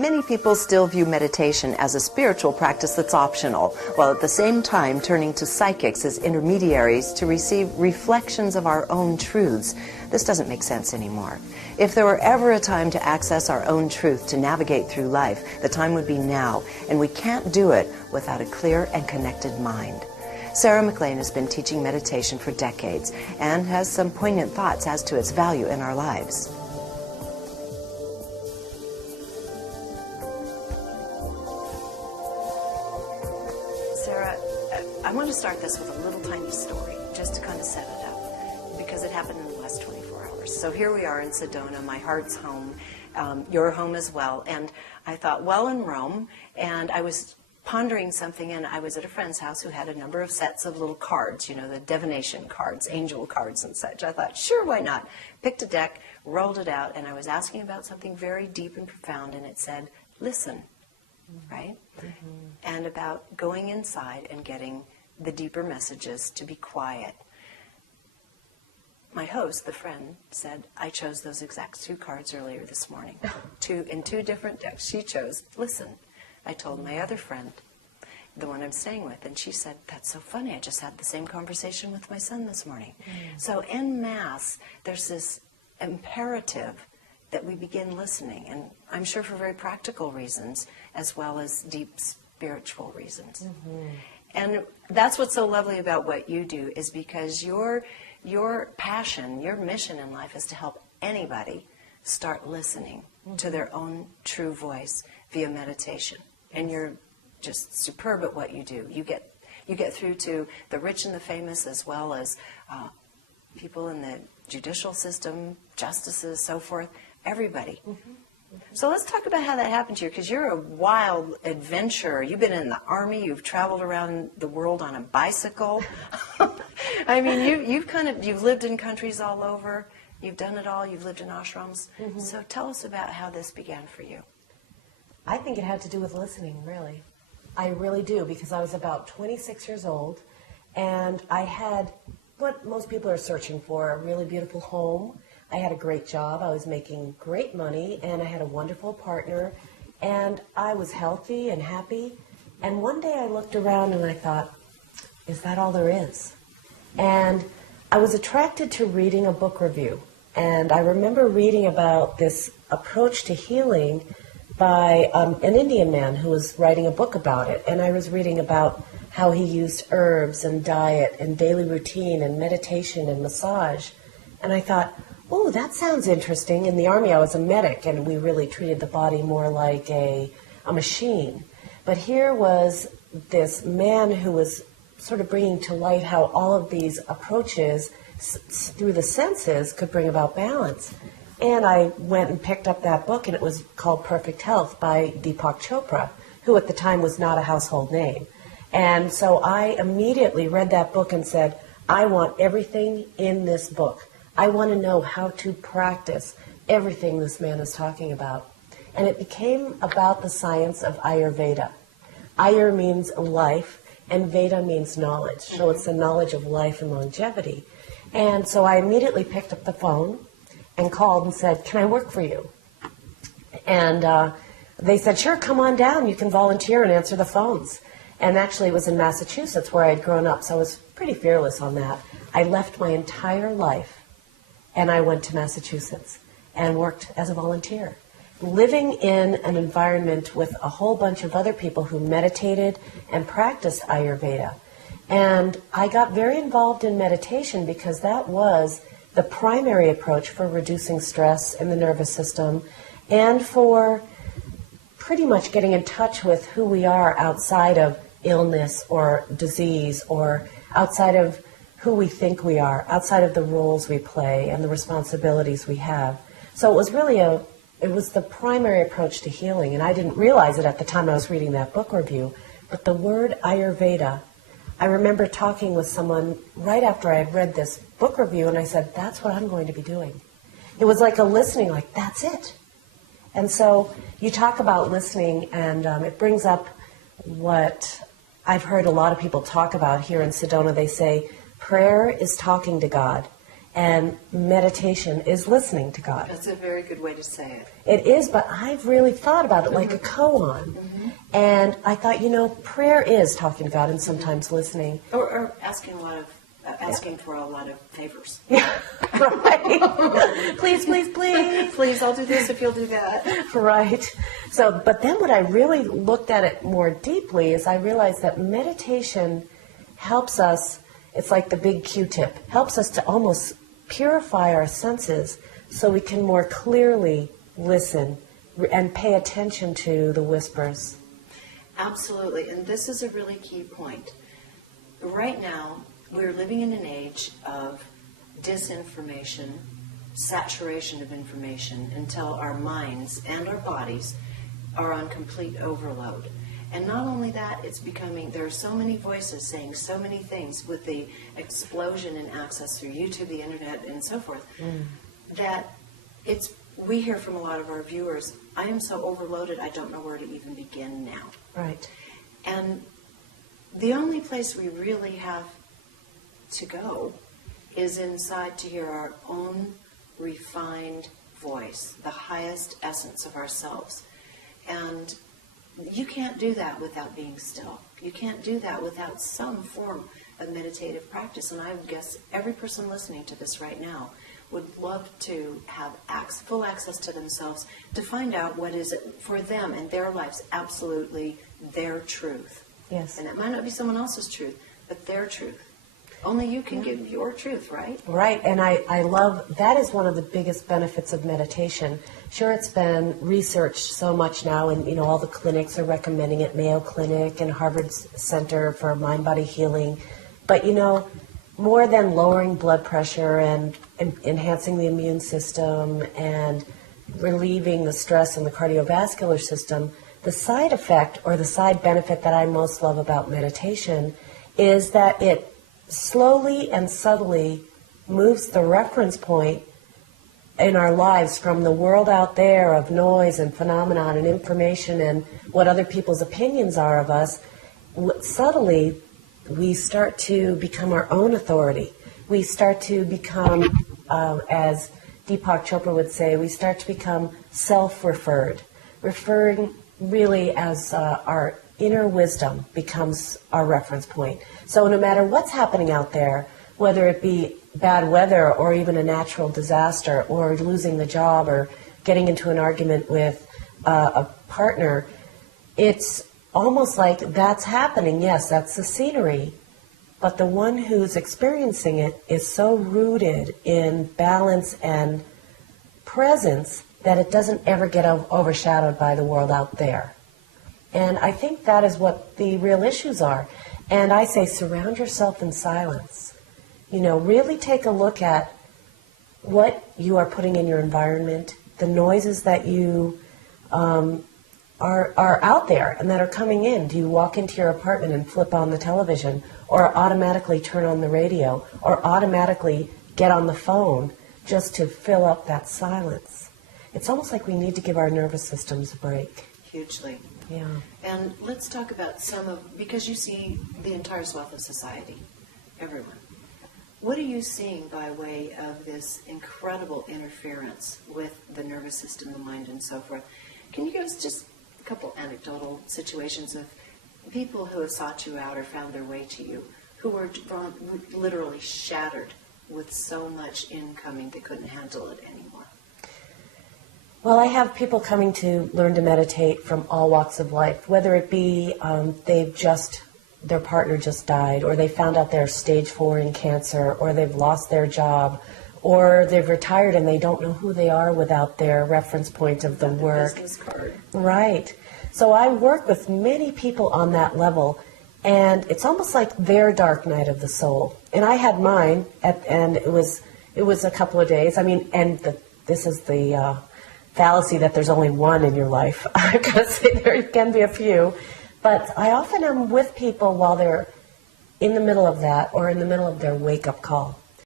Many people still view meditation as a spiritual practice that's optional, while at the same time turning to psychics as intermediaries to receive reflections of our own truths. This doesn't make sense anymore. If there were ever a time to access our own truth, to navigate through life, the time would be now, and we can't do it without a clear and connected mind. Sarah McLean has been teaching meditation for decades and has some poignant thoughts as to its value in our lives. Sarah, I want to start this with a little tiny story, just to kind of set it up, because it happened in the last 24 hours. So here we are in Sedona, my heart's home, your home as well, and I thought, well, in Rome, and I was pondering something, and I was at a friend's house who had a number of sets of little cards, you know, the divination cards, angel cards and such. I thought, sure, why not? Picked a deck, rolled it out, and I was asking about something very deep and profound, and it said, listen, right? Mm-hmm. And about going inside and getting the deeper messages to be quiet. My host, the friend, said, I chose those exact two cards earlier this morning. In two different decks. She chose, listen. I told my other friend, the one I'm staying with, and she said, that's so funny, I just had the same conversation with my son this morning. So en masse, there's this imperative that we begin listening, and I'm sure for very practical reasons, as well as deep spiritual reasons. Mm-hmm. And that's what's so lovely about what you do, is because your passion, your mission in life is to help anybody start listening to their own true voice via meditation. And you're just superb at what you do. You get through to the rich and the famous, as well as people in the judicial system, justices, so forth, everybody. Mm-hmm. Mm-hmm. So let's talk about how that happened to you, because you're a wild adventurer. You've been in the Army. You've traveled around the world on a bicycle. I mean, you've lived in countries all over. You've done it all. You've lived in ashrams. Mm-hmm. So tell us about how this began for you. I think it had to do with listening, really. I really do, because I was about 26 years old, and I had what most people are searching for, a really beautiful home. I had a great job. I was making great money, and I had a wonderful partner, and I was healthy and happy. And one day I looked around and I thought, is that all there is? And I was attracted to reading a book review. And I remember reading about this approach to healing by an Indian man who was writing a book about it. And I was reading about how he used herbs and diet and daily routine and meditation and massage. And I thought, oh, that sounds interesting. In the Army, I was a medic, and we really treated the body more like a machine. But here was this man who was sort of bringing to light how all of these approaches through the senses could bring about balance. And I went and picked up that book, and it was called Perfect Health by Deepak Chopra, who at the time was not a household name. And so I immediately read that book and said, I want everything in this book. I want to know how to practice everything this man is talking about. And it became about the science of Ayurveda. Ayur means life, and Veda means knowledge. So it's the knowledge of life and longevity. And so I immediately picked up the phone and called and said, can I work for you? And they said, sure, come on down. You can volunteer and answer the phones. And actually it was in Massachusetts where I had grown up, so I was pretty fearless on that. I left my entire life and I went to Massachusetts and worked as a volunteer, living in an environment with a whole bunch of other people who meditated and practiced Ayurveda. And I got very involved in meditation because that was the primary approach for reducing stress in the nervous system and for pretty much getting in touch with who we are outside of illness or disease, or outside of who we think we are, outside of the roles we play and the responsibilities we have. So it was really it was the primary approach to healing, and I didn't realize it at the time I was reading that book review, but the word Ayurveda, I remember talking with someone right after I had read this book review, and I said, that's what I'm going to be doing. It was like a listening, like, that's it. And so you talk about listening, and it brings up what I've heard a lot of people talk about here in Sedona. They say prayer is talking to God, And meditation is listening to God. That's a very good way to say it. It is, but I've really thought about it like a koan. And I thought, prayer is talking to God and sometimes listening. Or asking for a lot of favors. Yeah, right. Please, please, please. Please, I'll do this if you'll do that. Right. So, but then when I really looked at it more deeply is I realized that meditation helps us, it's like the big Q-tip, helps us to almost purify our senses so we can more clearly listen and pay attention to the whispers. Absolutely, and this is a really key point. Right now, we're living in an age of disinformation, saturation of information, until our minds and our bodies are on complete overload. And not only that, there are so many voices saying so many things with the explosion in access through YouTube, the internet, and so forth, that we hear from a lot of our viewers, I am so overloaded, I don't know where to even begin now. Right. And the only place we really have to go is inside to hear our own refined voice, the highest essence of ourselves. And you can't do that without being still. You can't do that without some form of meditative practice. And I would guess every person listening to this right now would love to have full access to themselves to find out what is for them in their lives absolutely their truth. Yes. And it might not be someone else's truth, but their truth. Only you can give your truth, right? Right, and I love, that is one of the biggest benefits of meditation. Sure, it's been researched so much now, and all the clinics are recommending it, Mayo Clinic and Harvard Center for Mind-Body Healing. But more than lowering blood pressure and enhancing the immune system and relieving the stress in the cardiovascular system, the side effect or the side benefit that I most love about meditation is that it slowly and subtly moves the reference point in our lives from the world out there of noise and phenomenon and information and what other people's opinions are of us. Subtly, we start to become our own authority. We start to become, as Deepak Chopra would say, we start to become self-referred, referring really as our inner wisdom becomes our reference point. So no matter what's happening out there, whether it be bad weather or even a natural disaster or losing the job or getting into an argument with a partner, it's almost like that's happening. Yes, that's the scenery, but the one who's experiencing it is so rooted in balance and presence that it doesn't ever get overshadowed by the world out there. And I think that is what the real issues are. And I say surround yourself in silence. Really take a look at what you are putting in your environment, the noises that you are out there and that are coming in. Do you walk into your apartment and flip on the television or automatically turn on the radio or automatically get on the phone just to fill up that silence? It's almost like we need to give our nervous systems a break. Hugely. Yeah. And let's talk about because you see the entire swath of society, everyone. What are you seeing by way of this incredible interference with the nervous system, the mind, and so forth? Can you give us just a couple anecdotal situations of people who have sought you out or found their way to you, who were literally shattered with so much incoming they couldn't handle it anymore? Well, I have people coming to learn to meditate from all walks of life, whether it be their partner just died, or they found out they're stage 4 in cancer, or they've lost their job, or they've retired and they don't know who they are without their reference point of the work. Business card. Right. So I work with many people on that level, and it's almost like their dark night of the soul. And I had mine, and it was a couple of days. I mean, this is the fallacy that there's only one in your life. I've got to say there can be a few. But I often am with people while they're in the middle of that or in the middle of their wake-up call.